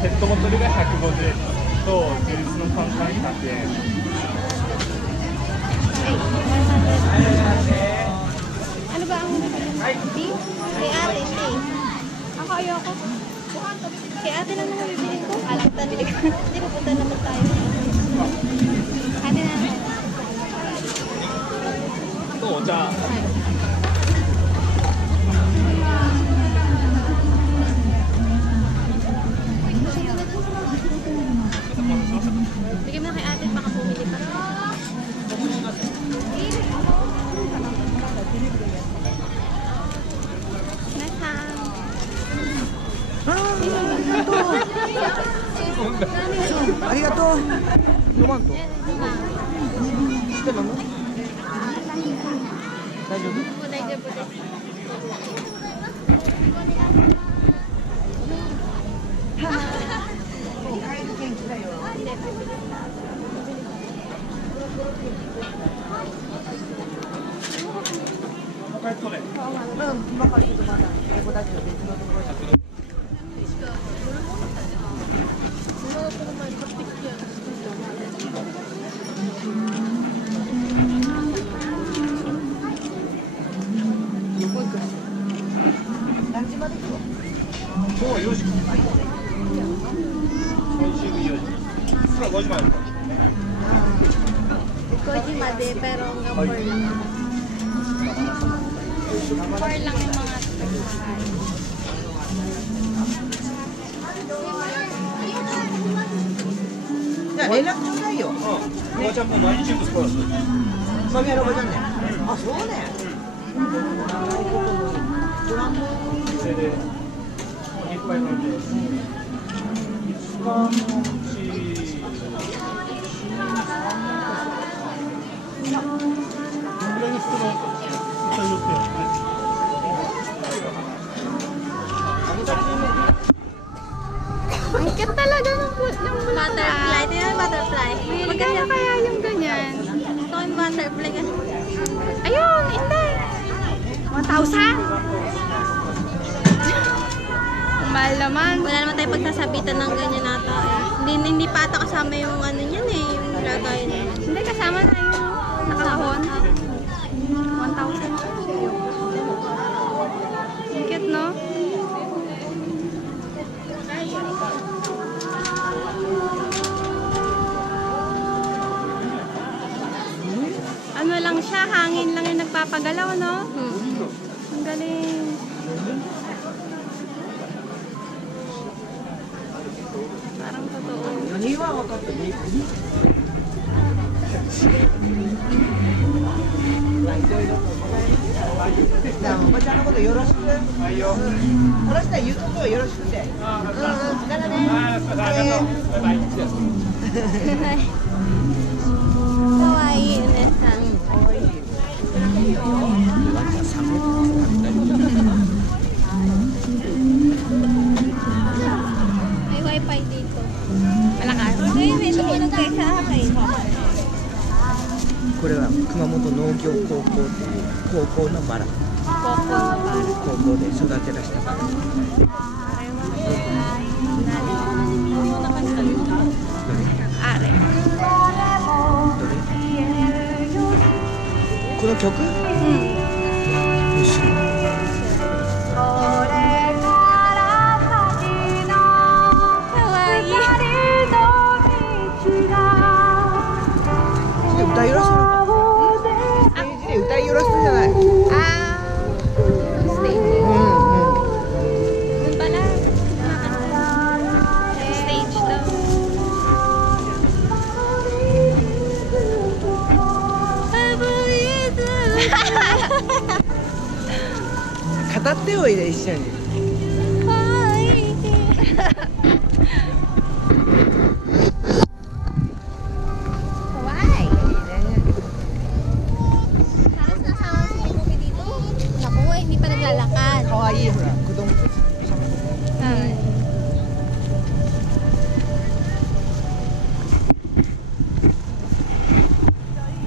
ペットボトルが150円とジュースの缶が100円。Ano ba ang beef? Kay ate, stay. Ako ayoko. Kay ate lang naman bibilin ko. Alam ko bili ko. Hindi, pupunta naman tayo. Ate na naman. とじゃあ。Bigyan mo na kay ate, baka bumili pa.ありがとう。飲まんと。して飲む？大丈夫？大丈夫です。今からちょっとまだ猫たちの別のところに。何時まで行くの？もう4時。今週4時。さあ5時までか。5時まで, pero hanggang 4 lang. 4 lang yung mgaじゃあ連絡ちょうだいよ。おばちゃんも毎日息子だそうです。マミヤのおばちゃんね。あ、そうね。ドラム。店でいっぱい飲んで。5日のうち。Ang cute talaga ng butterfly. Ito yung butterfly. Magkano kaya yung ganyan? Ito yung butterfly. Ayun, hindi. 1,000? Mahal naman. Wala naman tayo pagsasabitan ng ganyan nata eh. Hindi pa ata kasama yung ano niyan eh. Yung lagay niya. Hindi, kasama na yung nakahon. 1,000. Cute, no? Ano lang siya, hangin lang yung nagpapagalaw, no? Ang galing. Parang totoo. 何は分かったね。じゃあおばちゃんのことよろしく。はいよ。話したら言うことをよろしくて。じゃあね。ありがとう。バイバイ。かわいいね、さん。May wifi dito. Malakas. May tumulong kayo sa akin. これは熊本農業高校という高校のバラ。高校で育て出したバラ。この曲？歌いよらしてるのか？ステージで歌いよらしてるじゃない。Stage. Doon pala. Stage daw. 語っておいで一緒に。Naglalakad. かわいいほら子供たち。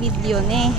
Video ne.